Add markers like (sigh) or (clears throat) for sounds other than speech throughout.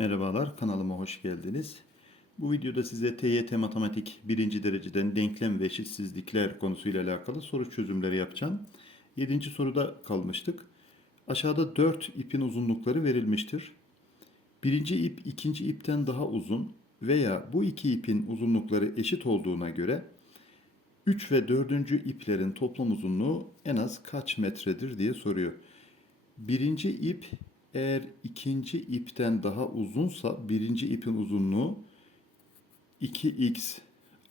Merhabalar, kanalıma hoş geldiniz. Bu videoda size TYT Matematik 1. dereceden denklem ve eşitsizlikler konusuyla alakalı soru çözümleri yapacağım. 7. soruda kalmıştık. Aşağıda 4 ipin uzunlukları verilmiştir. Birinci ip ikinci ipten daha uzun veya bu iki ipin uzunlukları eşit olduğuna göre 3 ve 4. iplerin toplam uzunluğu en az kaç metredir diye soruyor. Birinci ip eğer ikinci ipten daha uzunsa birinci ipin uzunluğu 2x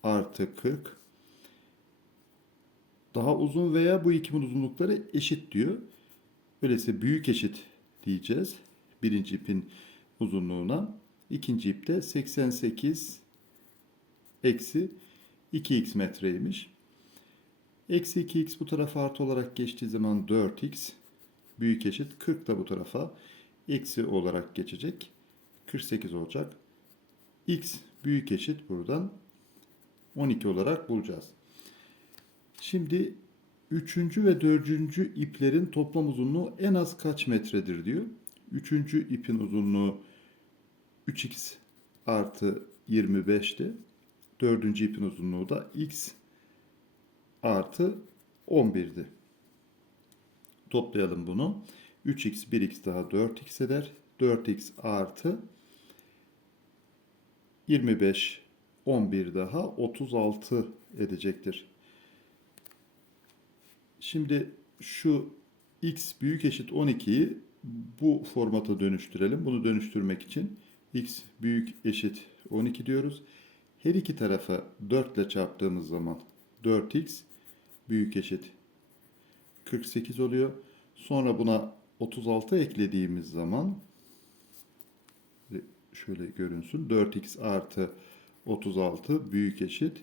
artı 40 daha uzun veya bu ikinin uzunlukları eşit diyor. Öyleyse büyük eşit diyeceğiz. Birinci ipin uzunluğuna. İkinci ipte 88 eksi 2x metreymiş. Eksi 2x bu tarafa artı olarak geçtiği zaman 4x büyük eşit 40 da bu tarafa eksi olarak geçecek. 48 olacak. x büyük eşit buradan 12 olarak bulacağız. Şimdi üçüncü ve dördüncü iplerin toplam uzunluğu en az kaç metredir diyor. Üçüncü ipin uzunluğu 3x artı 25'ti. Dördüncü ipin uzunluğu da x artı 11'di. Toplayalım bunu. 3x 1x daha 4x eder. 4x artı 25 11 daha 36 edecektir. Şimdi şu x büyük eşit 12'yi bu formata dönüştürelim. Bunu dönüştürmek için x büyük eşit 12 diyoruz. Her iki tarafa 4 ile çarptığımız zaman 4x büyük eşit 48 oluyor. Sonra buna 36 eklediğimiz zaman şöyle görünsün. 4x artı 36 büyük eşit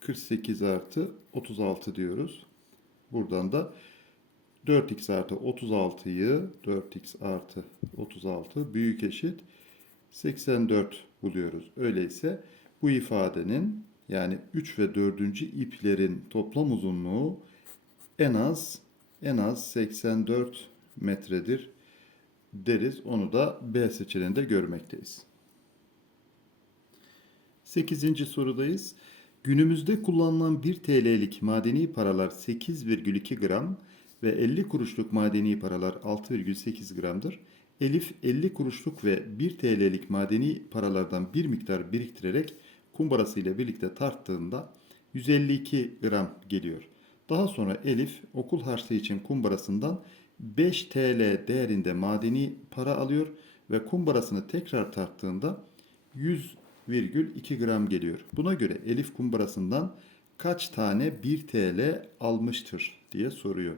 48 artı 36 diyoruz. Buradan da 4x artı 36'yı 4x artı 36 büyük eşit 84 buluyoruz. Öyleyse bu ifadenin yani 3 ve 4. iplerin toplam uzunluğu en az en az 84 metredir deriz. Onu da B seçeneğinde görmekteyiz. 8. sorudayız. Günümüzde kullanılan 1 TL'lik madeni paralar 8,2 gram ve 50 kuruşluk madeni paralar 6,8 gramdır. Elif 50 kuruşluk ve 1 TL'lik madeni paralardan bir miktar biriktirerek kumbarasıyla birlikte tarttığında 152 gram geliyor. Daha sonra Elif okul harçlığı için kumbarasından 5 TL değerinde madeni para alıyor ve kumbarasını tekrar tarttığında 100,2 gram geliyor. Buna göre Elif kumbarasından kaç tane 1 TL almıştır diye soruyor.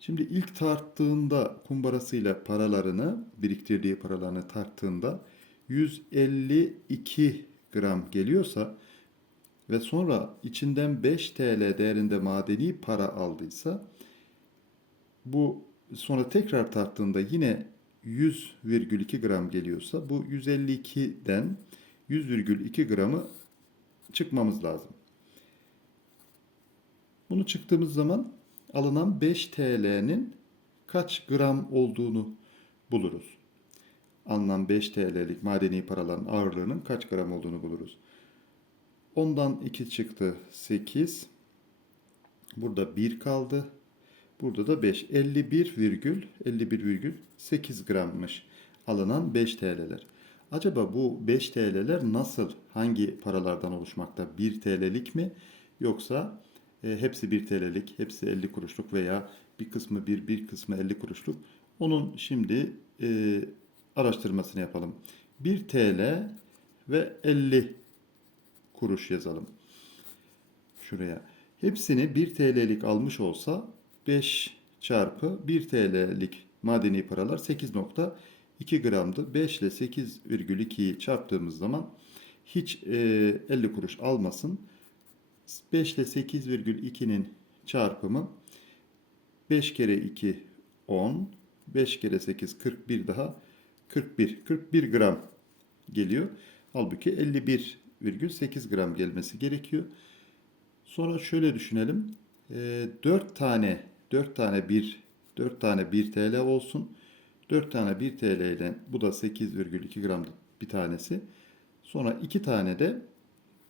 Şimdi ilk tarttığında kumbarasıyla paralarını, biriktirdiği paralarını tarttığında 152 gram geliyorsa ve sonra içinden 5 TL değerinde madeni para aldıysa bu sonra tekrar tarttığında yine 100,2 gram geliyorsa bu 152'den 100,2 gramı çıkmamız lazım. Bunu çıktığımız zaman alınan 5 TL'nin kaç gram olduğunu buluruz. Alınan 5 TL'lik madeni paraların ağırlığının kaç gram olduğunu buluruz. Ondan 2 çıktı 8. Burada 1 kaldı. Burada da 5. 51,51,8 grammış alınan 5 TL'ler. Acaba bu 5 TL'ler nasıl, hangi paralardan oluşmakta? 1 TL'lik mi? Yoksa e, hepsi 1 TL'lik, hepsi 50 kuruşluk veya bir kısmı 1, bir kısmı 50 kuruşluk. Onun şimdi e, araştırmasını yapalım. 1 TL ve 50 kuruş yazalım. Şuraya. Hepsini 1 TL'lik almış olsa 5 çarpı 1 TL'lik madeni paralar 8.2 gramdı. 5 ile 8,2'yi çarptığımız zaman hiç e, 50 kuruş almasın. 5 ile 8,2'nin çarpımı 5 kere 2 10, 5 kere 8 41 daha 41. 41 gram geliyor. Halbuki 51,8 gram gelmesi gerekiyor. Sonra şöyle düşünelim. E, 4 tane 4 tane 1 4 tane 1 TL olsun. 4 tane 1 TL ile bu da 8,2 gram bir tanesi. Sonra 2 tane de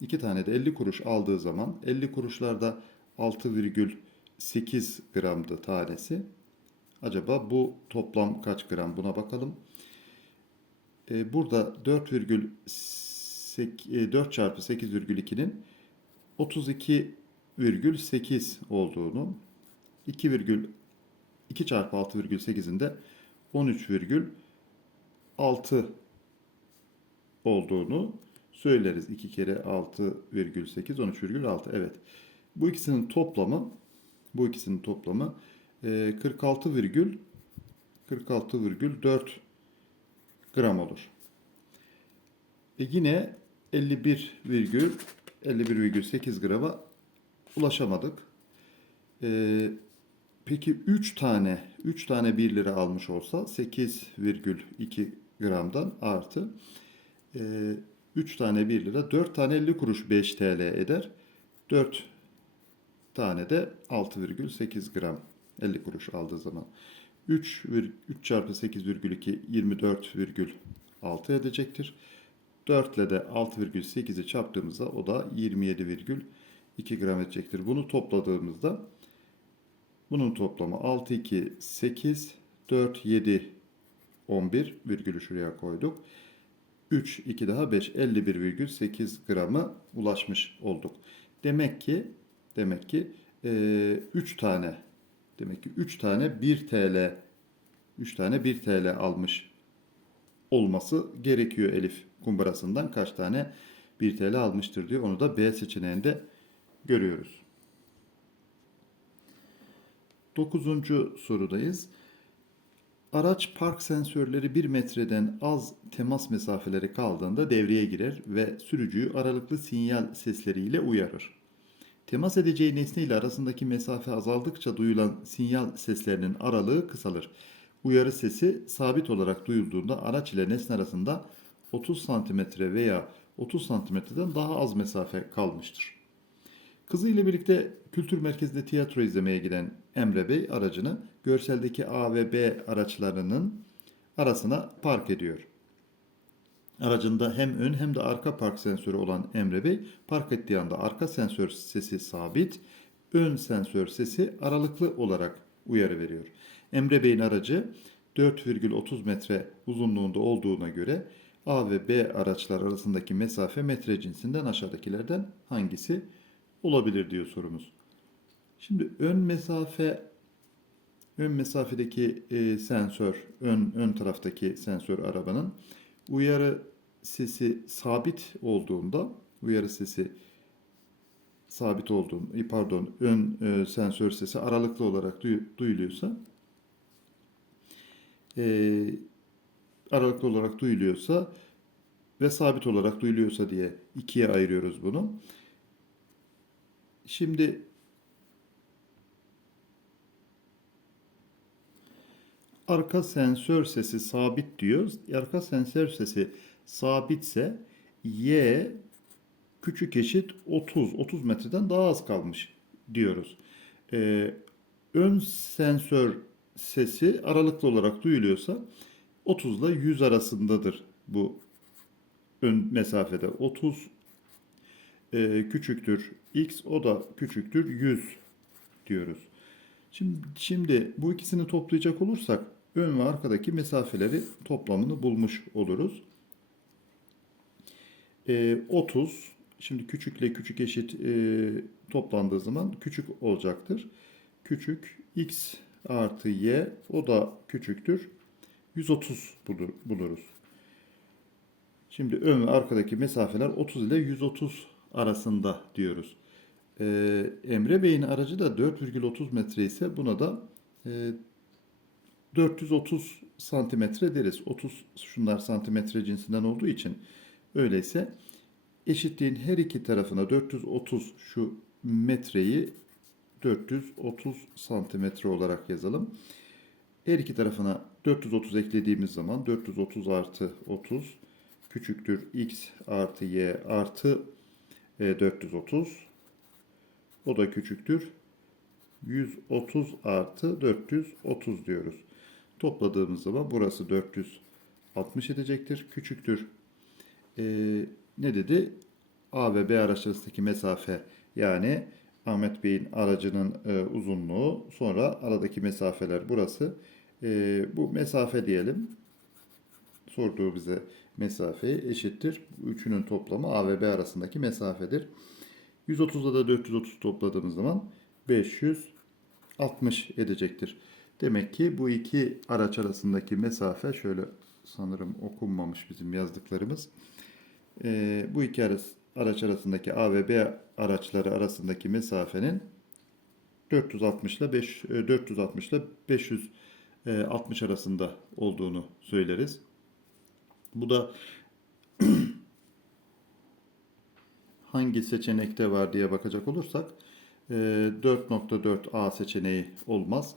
2 tane de 50 kuruş aldığı zaman 50 kuruşlarda 6,8 gramdı tanesi. Acaba bu toplam kaç gram buna bakalım. Ee, burada 4,8 4 çarpı 8,2'nin 32,8 olduğunu 2, 2 çarpı 6,8'in de 13,6 olduğunu söyleriz. 2 kere 6,8 13,6 evet. Bu ikisinin toplamı bu ikisinin toplamı e, 46 virgül 46,4 gram olur. E yine 51 virgül 51,8 grama ulaşamadık. E, peki 3 tane 3 tane 1 lira almış olsa 8,2 gramdan artı e, 3 tane 1 lira 4 tane 50 kuruş 5 TL eder. 4 tane de 6,8 gram 50 kuruş aldığı zaman 3, 3 çarpı 8,2 24,6 edecektir. 4 ile de 6,8'i çarptığımızda o da 27,2 gram edecektir. Bunu topladığımızda bunun toplamı 6, 2, 8, 4, 7, 11 virgülü şuraya koyduk. 3, 2 daha 5, 51,8 grama ulaşmış olduk. Demek ki demek ki e, 3 tane demek ki 3 tane 1 TL 3 tane 1 TL almış olması gerekiyor Elif kumbarasından kaç tane 1 TL almıştır diyor. Onu da B seçeneğinde görüyoruz. Dokuzuncu sorudayız. Araç park sensörleri 1 metreden az temas mesafeleri kaldığında devreye girer ve sürücüyü aralıklı sinyal sesleriyle uyarır. Temas edeceği nesne ile arasındaki mesafe azaldıkça duyulan sinyal seslerinin aralığı kısalır. Uyarı sesi sabit olarak duyulduğunda araç ile nesne arasında 30 cm veya 30 santimetreden daha az mesafe kalmıştır. Kızı ile birlikte kültür merkezinde tiyatro izlemeye giden Emre Bey aracını görseldeki A ve B araçlarının arasına park ediyor. Aracında hem ön hem de arka park sensörü olan Emre Bey park ettiği anda arka sensör sesi sabit, ön sensör sesi aralıklı olarak uyarı veriyor. Emre Bey'in aracı 4,30 metre uzunluğunda olduğuna göre A ve B araçlar arasındaki mesafe metre cinsinden aşağıdakilerden hangisi olabilir diyor sorumuz. Şimdi ön mesafe ön mesafedeki e, sensör, ön ön taraftaki sensör arabanın uyarı sesi sabit olduğunda, uyarı sesi sabit olduğunda, e, pardon, ön e, sensör sesi aralıklı olarak duy, duyuluyorsa e, aralıklı olarak duyuluyorsa ve sabit olarak duyuluyorsa diye ikiye ayırıyoruz bunu. Şimdi arka sensör sesi sabit diyoruz. Arka sensör sesi sabitse y küçük eşit 30. 30 metreden daha az kalmış diyoruz. Ee, ön sensör sesi aralıklı olarak duyuluyorsa 30 ile 100 arasındadır bu ön mesafede. 30 e, küçüktür x o da küçüktür 100 diyoruz. Şimdi, şimdi bu ikisini toplayacak olursak ön ve arkadaki mesafeleri toplamını bulmuş oluruz. E, 30 şimdi küçükle küçük eşit e, toplandığı zaman küçük olacaktır. Küçük x artı y o da küçüktür. 130 bulur, buluruz. Şimdi ön ve arkadaki mesafeler 30 ile 130 arasında diyoruz. Ee, Emre Bey'in aracı da 4,30 metre ise buna da e, 430 santimetre deriz. 30 şunlar santimetre cinsinden olduğu için öyleyse eşitliğin her iki tarafına 430 şu metreyi 430 santimetre olarak yazalım. Her iki tarafına 430 eklediğimiz zaman 430 artı 30 küçüktür x artı y artı e, 430. O da küçüktür. 130 artı 430 diyoruz. Topladığımız zaman burası 460 edecektir. Küçüktür. Ee, ne dedi? A ve B araçlarındaki mesafe yani Ahmet Bey'in aracının e, uzunluğu sonra aradaki mesafeler burası. E, bu mesafe diyelim. Sorduğu bize mesafeyi eşittir. Üçünün toplamı A ve B arasındaki mesafedir. 130'da da 430 topladığımız zaman 560 edecektir. Demek ki bu iki araç arasındaki mesafe şöyle sanırım okunmamış bizim yazdıklarımız. Ee, bu iki araç, araç arasındaki A ve B araçları arasındaki mesafenin 460 ile 5 e, 460 ile 560 arasında olduğunu söyleriz. Bu da (clears throat) hangi seçenekte var diye bakacak olursak e, 4.4 A seçeneği olmaz.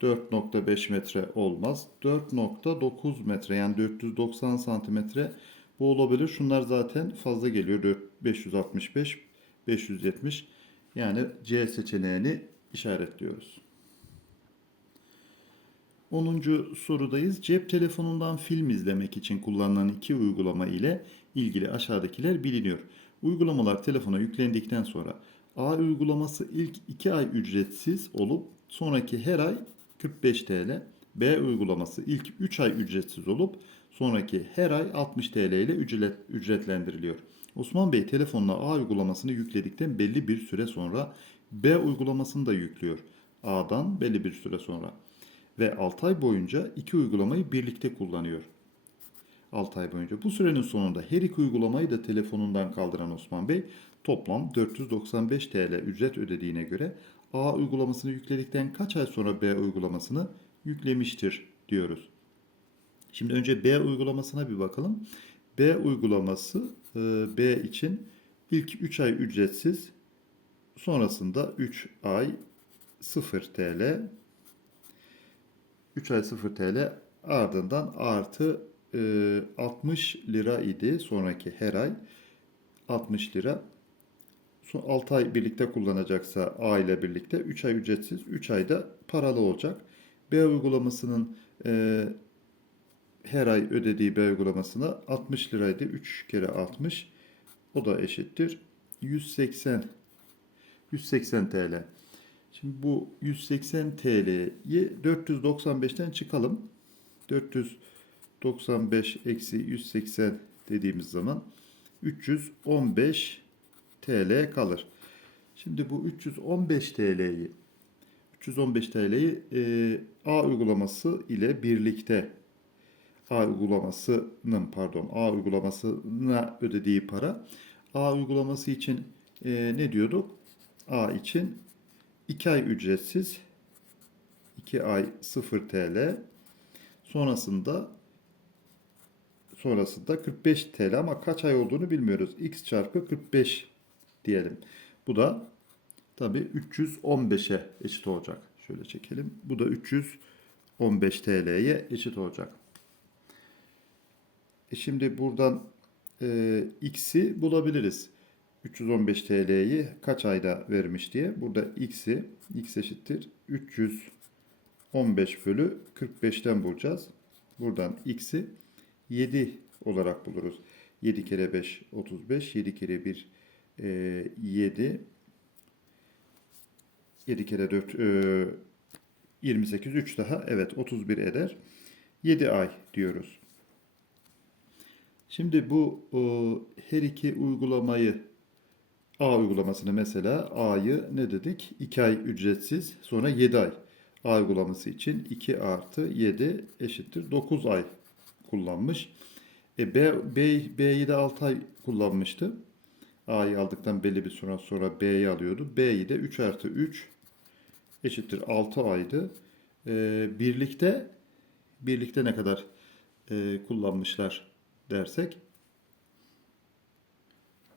4.5 metre olmaz. 4.9 metre yani 490 santimetre bu olabilir. Şunlar zaten fazla geliyor. 4, 565, 570. Yani C seçeneğini işaretliyoruz. 10. sorudayız. Cep telefonundan film izlemek için kullanılan iki uygulama ile ilgili aşağıdakiler biliniyor. Uygulamalar telefona yüklendikten sonra A uygulaması ilk 2 ay ücretsiz olup sonraki her ay 45 TL, B uygulaması ilk 3 ay ücretsiz olup sonraki her ay 60 TL ile ücret, ücretlendiriliyor. Osman Bey telefonuna A uygulamasını yükledikten belli bir süre sonra B uygulamasını da yüklüyor. A'dan belli bir süre sonra ve 6 ay boyunca iki uygulamayı birlikte kullanıyor. 6 ay boyunca. Bu sürenin sonunda her iki uygulamayı da telefonundan kaldıran Osman Bey toplam 495 TL ücret ödediğine göre A uygulamasını yükledikten kaç ay sonra B uygulamasını yüklemiştir diyoruz. Şimdi önce B uygulamasına bir bakalım. B uygulaması e, B için ilk 3 ay ücretsiz, sonrasında 3 ay 0 TL, 3 ay 0 TL ardından artı e, 60 lira idi sonraki her ay 60 lira. Son 6 ay birlikte kullanacaksa A ile birlikte 3 ay ücretsiz, 3 ayda paralı olacak. B uygulamasının e, her ay ödediği B uygulamasına 60 liraydı. 3 kere 60 o da eşittir 180 180 TL. Şimdi bu 180 TL'yi 495'ten çıkalım. 495 eksi 180 dediğimiz zaman 315 TL kalır. Şimdi bu 315 TL'yi 315 TL'yi e, A uygulaması ile birlikte A uygulamasının pardon A uygulamasına ödediği para A uygulaması için e, ne diyorduk? A için 2 ay ücretsiz 2 ay 0 TL sonrasında sonrasında 45 TL ama kaç ay olduğunu bilmiyoruz. X çarpı 45 diyelim. Bu da tabi 315'e eşit olacak. Şöyle çekelim. Bu da 315 TL'ye eşit olacak. E şimdi buradan e, x'i bulabiliriz. 315 TL'yi kaç ayda vermiş diye. Burada x'i x eşittir 315 bölü 45'ten bulacağız. Buradan x'i 7 olarak buluruz. 7 kere 5 35, 7 kere 1 e, 7 7 kere 4 e, 28 3 daha evet 31 eder. 7 ay diyoruz. Şimdi bu e, her iki uygulamayı A uygulamasını mesela A'yı ne dedik? 2 ay ücretsiz sonra 7 ay. A uygulaması için 2 artı 7 eşittir 9 ay kullanmış. E B, B, B'yi de 6 ay kullanmıştı. A'yı aldıktan belli bir süre sonra B'yi alıyordu. B'yi de 3 artı 3 eşittir 6 aydı. E, birlikte birlikte ne kadar e, kullanmışlar dersek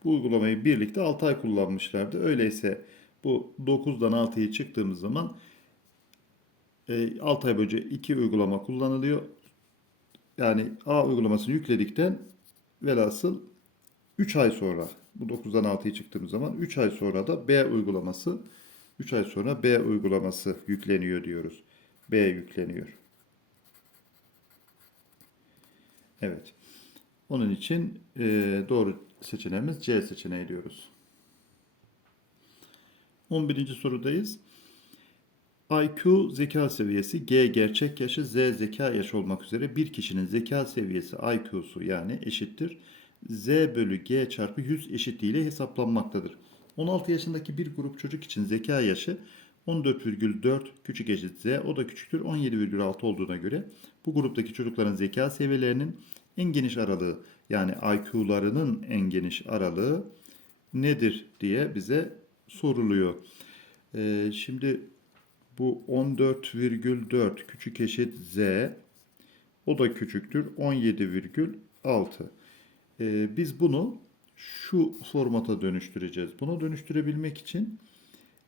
bu uygulamayı birlikte 6 ay kullanmışlardı. Öyleyse bu 9'dan 6'yı çıktığımız zaman 6 ay boyunca 2 uygulama kullanılıyor. Yani A uygulamasını yükledikten velhasıl 3 ay sonra bu 9'dan 6'yı çıktığımız zaman 3 ay sonra da B uygulaması 3 ay sonra B uygulaması yükleniyor diyoruz. B yükleniyor. Evet. Onun için e, doğru seçeneğimiz C seçeneği diyoruz. 11. sorudayız. IQ zeka seviyesi, G gerçek yaşı, Z zeka yaşı olmak üzere bir kişinin zeka seviyesi IQ'su yani eşittir. Z bölü G çarpı 100 eşitliğiyle hesaplanmaktadır. 16 yaşındaki bir grup çocuk için zeka yaşı 14,4 küçük eşit Z, o da küçüktür 17,6 olduğuna göre bu gruptaki çocukların zeka seviyelerinin en geniş aralığı yani IQ'larının en geniş aralığı nedir diye bize soruluyor. Ee, şimdi bu 14,4 küçük eşit Z. O da küçüktür. 17,6. Ee, biz bunu şu formata dönüştüreceğiz. Bunu dönüştürebilmek için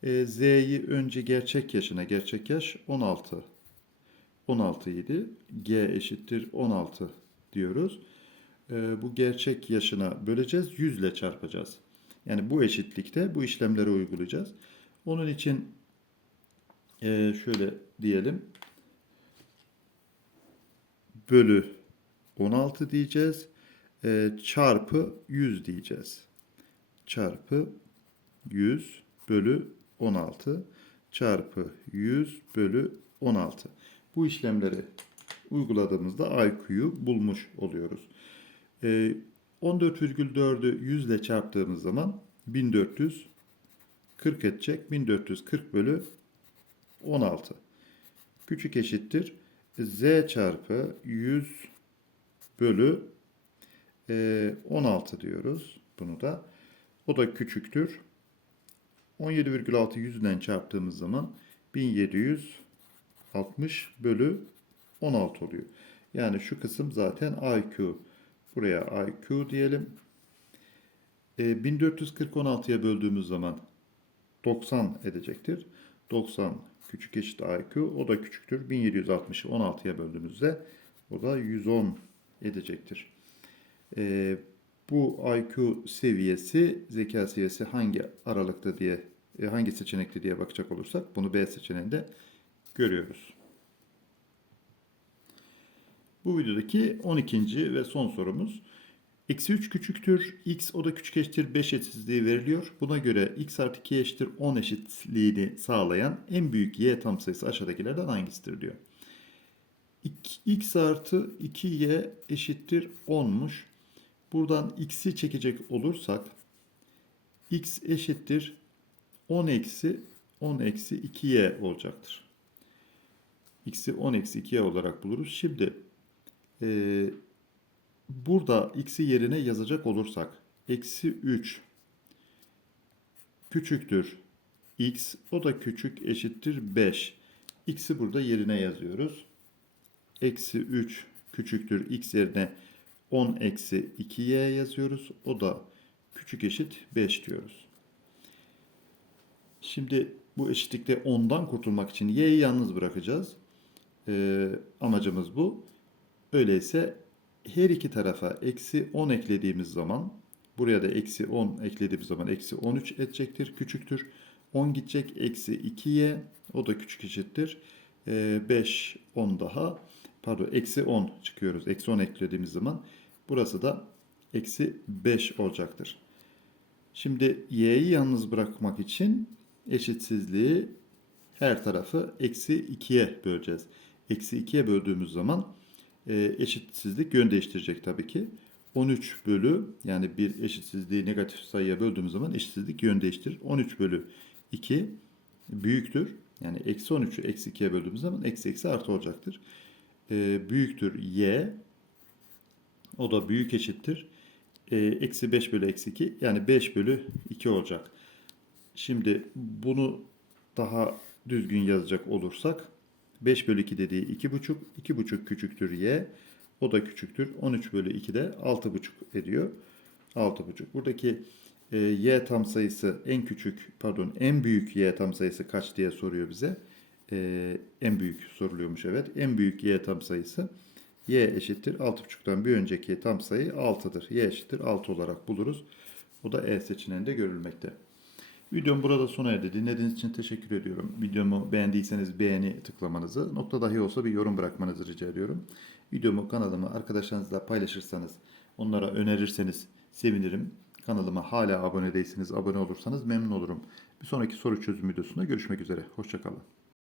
e, Z'yi önce gerçek yaşına, gerçek yaş 16. 16 idi. G eşittir 16 diyoruz. Ee, bu gerçek yaşına böleceğiz. 100 ile çarpacağız. Yani bu eşitlikte bu işlemleri uygulayacağız. Onun için ee, şöyle diyelim. Bölü 16 diyeceğiz. Ee, çarpı 100 diyeceğiz. Çarpı 100 bölü 16 çarpı 100 bölü 16. Bu işlemleri uyguladığımızda IQ'yu bulmuş oluyoruz. Ee, 14,4'ü 100 ile çarptığımız zaman 1440 edecek. 1440 bölü 16. Küçük eşittir. Z çarpı 100 bölü e, 16 diyoruz. Bunu da. O da küçüktür. 17,6 yüzden çarptığımız zaman 1760 bölü 16 oluyor. Yani şu kısım zaten IQ. Buraya IQ diyelim. E, 1440 16'ya böldüğümüz zaman 90 edecektir. 90 küçük eşit IQ. O da küçüktür. 1760'ı 16'ya böldüğümüzde o da 110 edecektir. Ee, bu IQ seviyesi, zeka seviyesi hangi aralıkta diye, e, hangi seçenekte diye bakacak olursak bunu B seçeneğinde görüyoruz. Bu videodaki 12. ve son sorumuz. Eksi 3 küçüktür, x o da küçük eşittir 5 eşitsizliği veriliyor. Buna göre x artı 2 eşittir 10 eşitliğini sağlayan en büyük y tam sayısı aşağıdakilerden hangisidir diyor. x artı 2y eşittir 10'muş. Buradan x'i çekecek olursak x eşittir 10 eksi 10 eksi 2y olacaktır. x'i 10 eksi 2y olarak buluruz. Şimdi e, burada x'i yerine yazacak olursak eksi 3 küçüktür x o da küçük eşittir 5. x'i burada yerine yazıyoruz. Eksi 3 küçüktür x yerine 10 eksi 2y yazıyoruz. O da küçük eşit 5 diyoruz. Şimdi bu eşitlikte 10'dan kurtulmak için y'yi yalnız bırakacağız. Ee, amacımız bu. Öyleyse her iki tarafa eksi 10 eklediğimiz zaman buraya da eksi 10 eklediğimiz zaman eksi 13 edecektir. Küçüktür. 10 gidecek. Eksi 2y o da küçük eşittir. 5 ee, 10 daha pardon eksi 10 çıkıyoruz. Eksi 10 eklediğimiz zaman burası da eksi 5 olacaktır. Şimdi y'yi yalnız bırakmak için eşitsizliği her tarafı eksi 2'ye böleceğiz. Eksi 2'ye böldüğümüz zaman e, eşitsizlik yön değiştirecek tabii ki. 13 bölü yani bir eşitsizliği negatif sayıya böldüğümüz zaman eşitsizlik yön değiştirir. 13 bölü 2 büyüktür. Yani eksi 13'ü eksi 2'ye böldüğümüz zaman eksi eksi artı olacaktır. E, büyüktür y. O da büyük eşittir. E, eksi 5 bölü eksi 2 yani 5 bölü 2 olacak. Şimdi bunu daha düzgün yazacak olursak 5 bölü 2 dediği 2,5. 2,5 küçüktür y. O da küçüktür. 13 bölü 2 de 6,5 ediyor. 6,5. Buradaki e, y tam sayısı en küçük pardon en büyük y tam sayısı kaç diye soruyor bize. E, en büyük soruluyormuş evet. En büyük y tam sayısı y eşittir 6,5'tan bir önceki tam sayı 6'dır. y eşittir 6 olarak buluruz. O da E seçeneğinde görülmekte. Videom burada sona erdi. Dinlediğiniz için teşekkür ediyorum. Videomu beğendiyseniz beğeni tıklamanızı, nokta dahi olsa bir yorum bırakmanızı rica ediyorum. Videomu kanalımı arkadaşlarınızla paylaşırsanız, onlara önerirseniz sevinirim. Kanalıma hala abone değilseniz abone olursanız memnun olurum. Bir sonraki soru çözüm videosunda görüşmek üzere. Hoşçakalın.